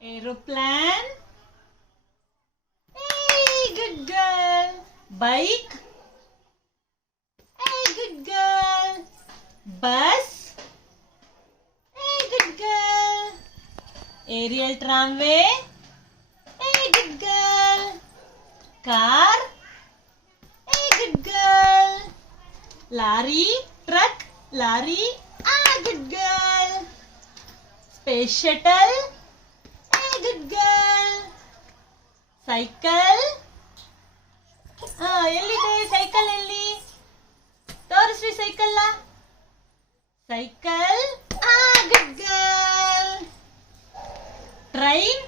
Aeroplane. Hey, good girl. Bike. Hey, good girl. Bus. Hey, good girl. Aerial tramway. Hey, good girl. Car. Hey, good girl. Lorry. Truck. Lorry. Good girl. Space shuttle. Hey, good girl. Cycle. ಎಲ್ಲಿದೆ cycle? ಎಲ್ಲಿ ತೋರಿಸ್ರಿ cycle. Cycle. Good girl. Train.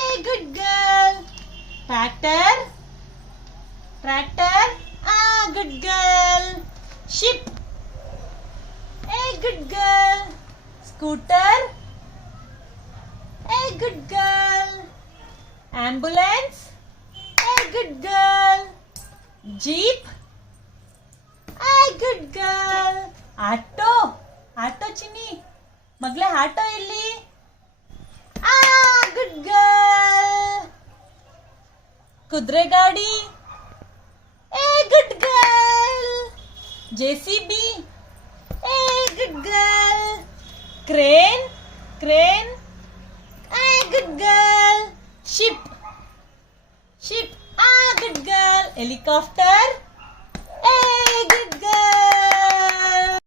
ಏ good girl. Tractor. Tractor. Good girl. Ship. ಏ good girl. Scooter. ಏ good girl. Ambulance. Good girl. Jeep. Good girl. Auto. Auto ಚಿನ್ನಿ ಮಗ್ಲೇ auto ಎಲ್ಲಿ? Good girl. ಕುದುರೆ ಗಾಡಿ. Good girl. JCB. Good girl. Crane. Crane. Good girl. Ship. Ship. Good girl. Helicopter.